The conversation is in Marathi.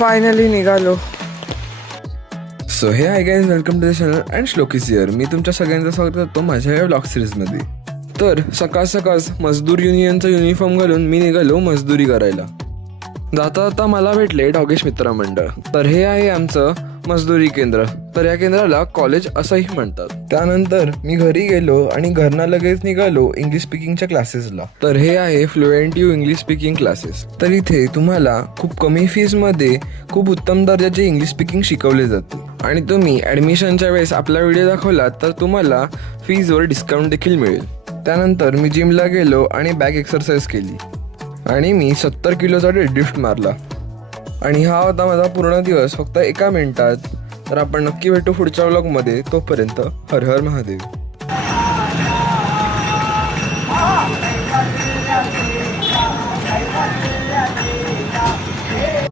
फायनली निघालो. सो हे hi guys, welcome to the channel and Shlok is here. मी तुमच्या सगळ्यांचं स्वागत करतो माझ्या या ब्लॉग सिरीजमध्ये. तर सकाळ मजदूर युनियनचा युनिफॉर्म घालून मी निघालो मजदुरी करायला. जाता जाता मला भेटले डॉगेश मित्र मंडळ. तर हे आहे आमचं मजदुरी केंद्र. तर या केंद्राला कॉलेज असंही म्हणतात. त्यानंतर मी घरी गेलो आणि घरनं लगेच निघालो इंग्लिश स्पीकिंगच्या क्लासेसला. तर हे आहे fluent you English speaking classes. तर इथे तुम्हाला खूप कमी फीजमध्ये खूप उत्तम दर्जाचे इंग्लिश स्पीकिंग शिकवले जाते आणि तुम्ही ॲडमिशनच्या वेळेस आपला व्हिडिओ दाखवला तर तुम्हाला फीजवर डिस्काउंट देखील मिळेल. त्यानंतर मी जिमला गेलो आणि बॅक एक्सरसाइज केली आणि मी 70 किलोचा डेडलिफ्ट मारला. आणि हा होता माझा पूर्ण दिवस फक्त 1 मिनिटात. तर आपण नक्की भेटू पुढच्या व्लॉगमध्ये. तोपर्यंत हर हर महादेव.